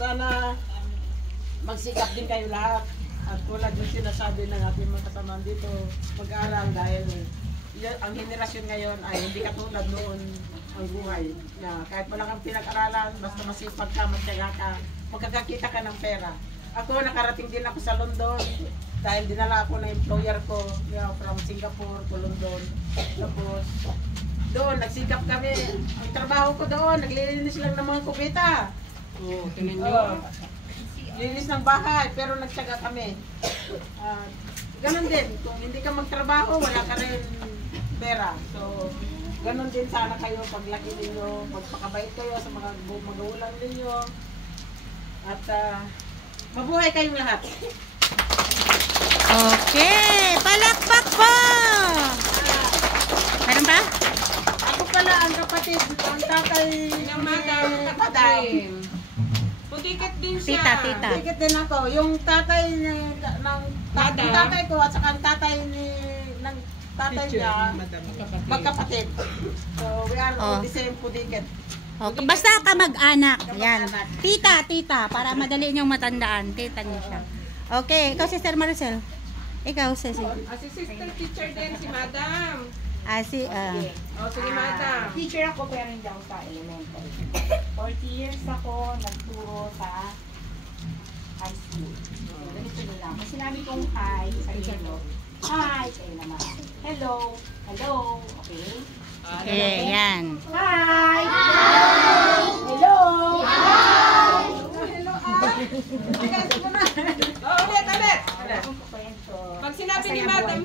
sana magsikap din kayo lahat. At tulad yung sinasabi ng ating mga kasama dito, mag-aral dahil ang henerasyon ngayon ay hindi katulad noon ang buhay. Na kahit wala kang pinag-aralan, basta masipag ka, magtyaga ka, magkakakita ka ng pera. Ako, nakarating din ako sa London dahil dinala ako ng employer ko from Singapore to London. Tapos, doon, nagsikap kami. Ang trabaho ko doon, naglilinis lang ng mga kubita. Oo, tingnan nyo. Linis ng bahay, pero nagtyaga kami. Ganon din, kung hindi ka magtrabaho, wala ka rin pera. So, ganon din sana kayo paglaki ninyo, magpakabait kayo sa mga magulang ninyo. At mabuhay kayong lahat. Okay, palakpak po! Meron pa? Ako pala ang kapatid, ang tatay Ng madam, Madam. Pudikat din siya. Tita. Tikit din ako. Yung tatay ng Madam. tatay ko at saka ang tatay ng tatay niya, magkapatid. So, we are all the same pudikit. Okay, basta ka mag-anak. Yan. Tita, para madali niyong matandaan. Tita niyo siya. Okay, ikaw si Sister Maricel. Ikaw, Ceci. Assistant teacher din si madam. Si, Sige madam. Teacher ako pero hindi ako sa elementary. 40 years ako nagturo sa high school. Ganito nyo lang. Pag sinabi kong hi, sabihin nyo, hi, kayo naman. Hello, hello, okay? okay, yan. Hi! Hello! Ulit. Ang kukwento. Pag sinabi ni Masaya madam,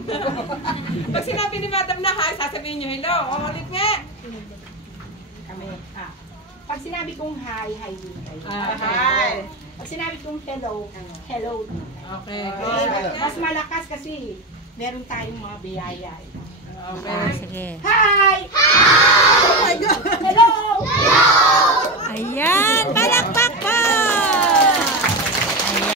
pag sinabi ni madam na hi, sasabihin niyo hello. Ulit nga. Kami, pag sinabi kong hi, hi din kayo. Hi. Pag sinabi kong hello, hello din kayo. Okay. Mas malakas kasi meron tayong mga biyaya. Okay. Sige. Hi! Oh my God!